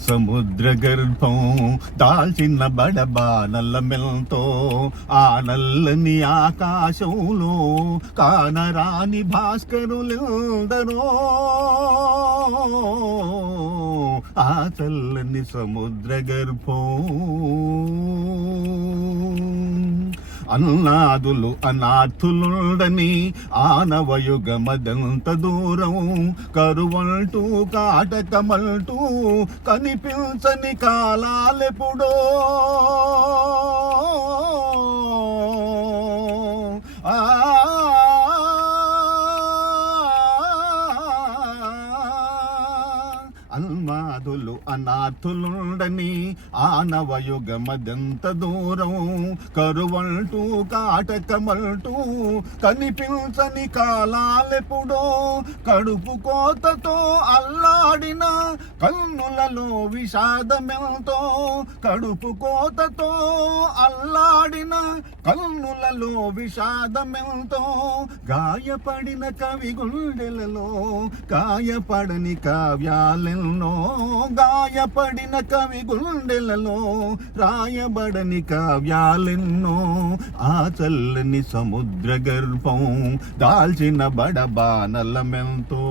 సముద్ర గర్భం దాల్చిన బడబానల మెల్తో ఆ నల్లని ఆకాశంలో కానరాని భాస్కరులెందరో ఆ చల్లని సముద్ర గర్భం అన్నాదులు అనాథులుండని ఆనవయుగమదంత దూరం కరువంటూ కాటకమంటూ కనిపించని కాలాలెప్పుడో అన్మాదులు అనాథులుండని ఆనవయుగమదంత దూరం కరువంటూ కాటకమంటూ కనిపించని కాలాలెప్పుడో కడుపు కోతతో అల్లాడిన కన్నులలో విషాదమెంతో కడుపు కోతతో అల్లాడిన కన్నులలో విషాదమెంతో గాయపడిన కవి గుండెలలో గాయపడని కావ్యాలెన్నో గాయపడిన కవి గుండెలలో రాయబడని కావ్యాలెన్నో ఆ చల్లని సముద్ర గర్భం దాల్చిన బడబానలమెంతో